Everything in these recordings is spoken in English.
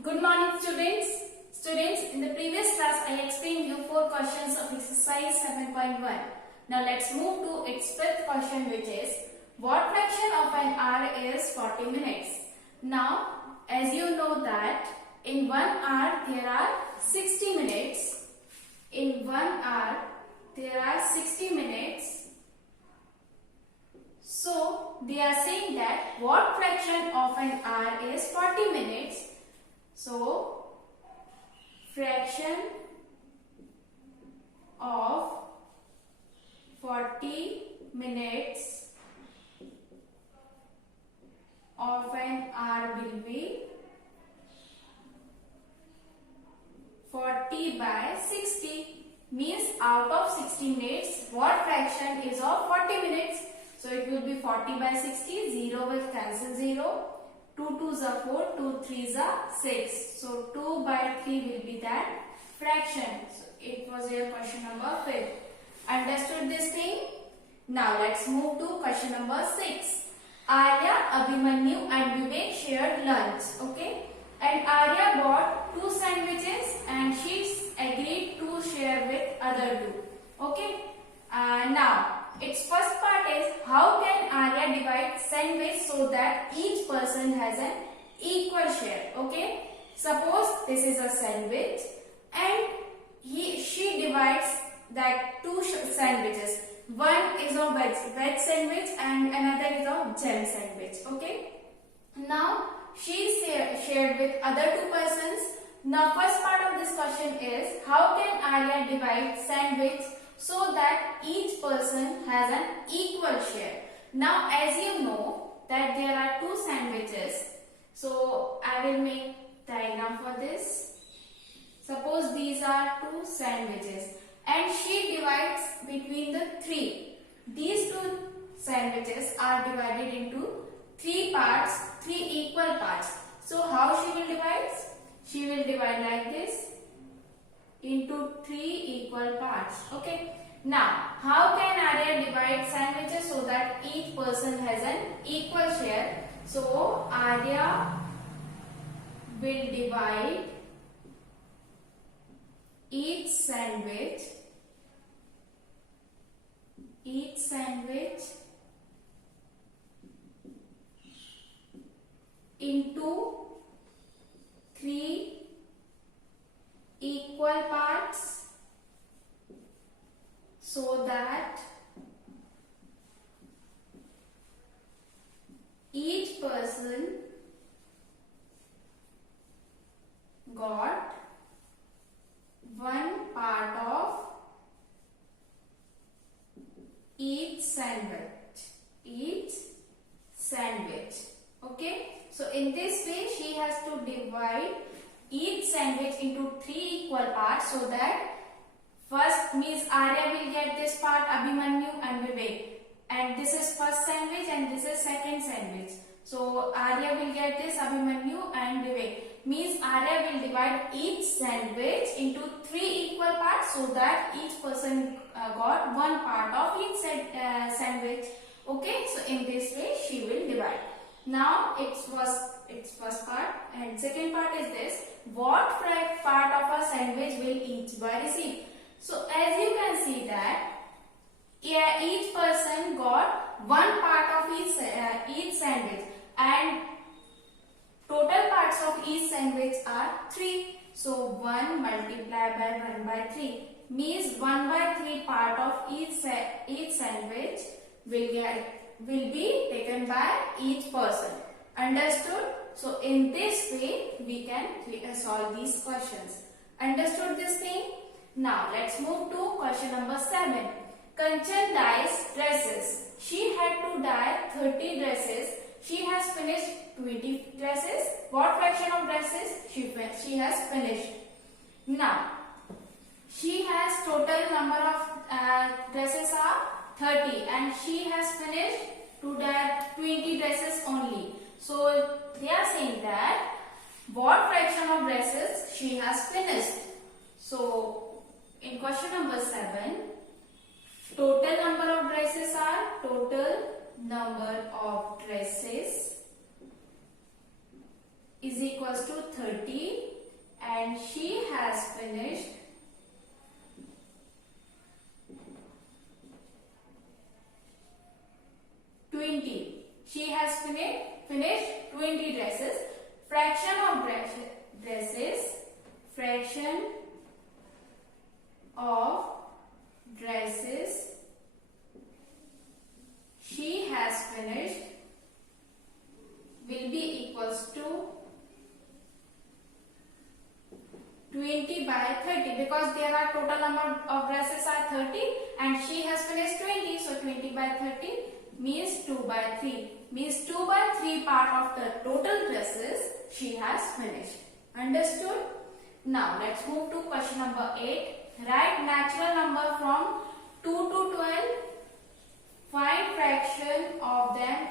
Good morning students. Students, in the previous class I explained you 4 questions of exercise 7.1. Now let's move to its fifth question, which is what fraction of an hour is 40 minutes? Now as you know that in 1 hour there are 60 minutes. In 1 hour there are 60 minutes. So they are saying that what fraction of an hour is 40 minutes? So, fraction of 40 minutes of an hour will be 40 by 60. Means out of 60 minutes, what fraction is of 40 minutes? So, it will be 40 by 60, 0 will cancel 0. 2 2s are 4, 2 3s are 6. So 2 by 3 will be that fraction. So it was your question number 5. Understood this thing? Now let's move to question number 6. Arya, Abhimanyu and Vivek shared lunch. Okay? And Arya bought 2 sandwiches and she agreed to share with other 2. Okay? Now its first part is how can Arya divide sandwich so that each person has an equal share. Okay, suppose this is a sandwich and she divides that 2 sandwiches. One is a veg sandwich and another is a jam sandwich. Okay, now she shared with other 2 persons. Now first part of this question is how can Arya divide sandwich so that each person has an equal share. Now as you know that there are 2 sandwiches, so I will make diagram for this. Suppose these are 2 sandwiches and she divides between the 3. These 2 sandwiches are divided into 3 parts, 3 equal parts. So how she will divide? She will divide like this into 3 equal parts. Okay. Now, how can Arya divide sandwiches so that each person has an equal share? So, Arya will divide each sandwich into 3 equal parts so that each person got 1 part of each sandwich. Okay, so in this way she has to divide each sandwich into 3 equal parts so that first means Arya will get this part, Abhimanyu and Vivek, and this is first sandwich and this is second sandwich. So Arya will get this, Abhimanyu and Vivek. Means Arya will divide each sandwich into 3 equal parts so that each person got 1 part of each sandwich. Okay, so in this way she will divide. Now its first part, and second part is this: what part of a sandwich will each boy receive? So as you can see that each person got 1 part of each sandwich, and total parts of each sandwich are 3. So 1 multiplied by 1 by 3 means 1 by 3 part of each sandwich will be taken by each person. Understood? So in this way we can solve these questions. Understood this thing? Now let's move to question number 7. Kanchan dyes dresses. She had to dye 30 dresses. She has finished 20 dresses. What fraction of dresses she has finished? Now she has total number of dresses are 30 and she has finished to dye 20 dresses only. So they are saying that what fraction of dresses she has finished. So in question number 7, total number of dresses are total. Total number of dresses is equals to 30 and she has finished 20. She has finished 20 dresses. Fraction of dresses. Fraction of dresses she has finished will be equals to 20 by 30 because there are total number of dresses are 30 and she has finished 20. So 20 by 30 means 2 by 3. Means 2 by 3 part of the total dresses she has finished. Understood? Now let's move to question number 8. Write natural number from 2 to 12. Find fraction of them.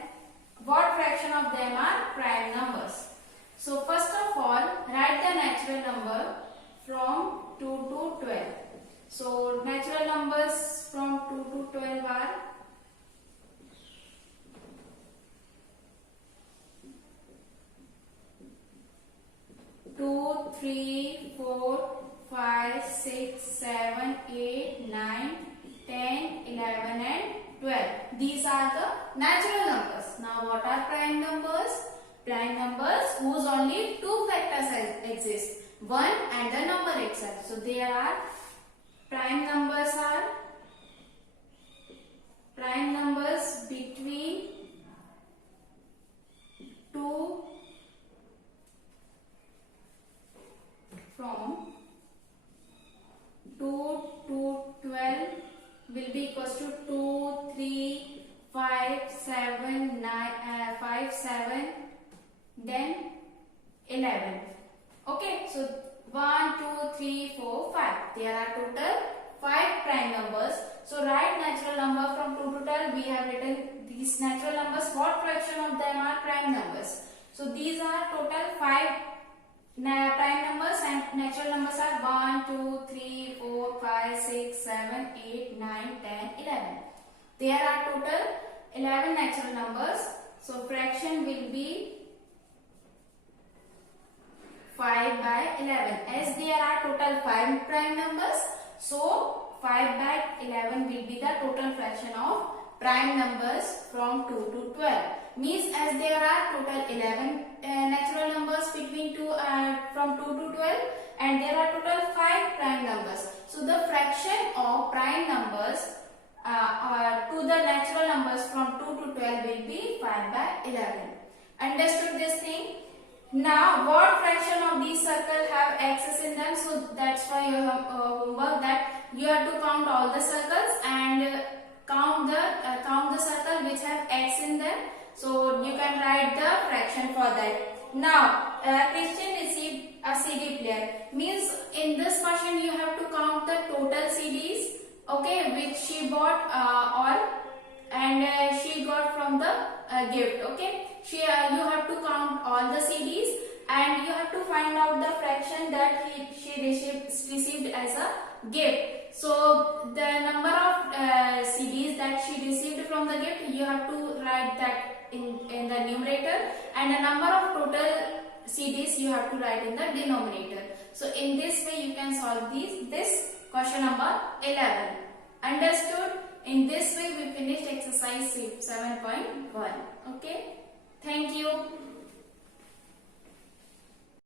What fraction of them are prime numbers? So first of all, write the natural number from 2 to 12. So natural numbers from 2 to 12 are 2, 3, 4, 5, 6, 7, 8, 9, 10, 11 and 12. These are the natural numbers. Now what are prime numbers? Prime numbers whose only two factors exist. 1 and the number itself. So there are prime numbers between 2 from 2 to 12 will be equals to 2, 3, 5, 7, 5, 7, then 11. Okay, so 1, 2, 3, 4, 5. There are total 5 prime numbers. So write natural number from 2 to 12. We have written these natural numbers. What fraction of them are prime numbers? So these are total 5 prime numbers and natural numbers are 1, 2, 3, 4, 5, 6, 7, 8, 9, 10, 11. There are total 11 natural numbers. So fraction will be 5 by 11. As there are total 5 prime numbers, so 5 by 11 will be the total fraction of prime numbers from 2 to 12. Means as there are total 11 natural numbers between from 2 to 12 and there are total 5 prime numbers. So the fraction of prime numbers to the natural numbers from 2 to 12 will be 5 by 11. Understood this thing? Now what fraction of these circles have axes in them? So that's why you have homework that you have to count all the circles and count the circle which have x in them. So you can write the fraction for that. Now Christian received a CD player. Means in this question you have to count the total CDs, okay, which she bought and she got from the gift. Okay, you have to count all the CDs and you have to find out the fraction that she received as a gift. So the number of CDs that she received from the gift, you have to write that in the numerator, and the number of total CDs you have to write in the denominator. So in this way you can solve this question number 11. Understood? In this way we finished exercise 7.1. Okay. Thank you.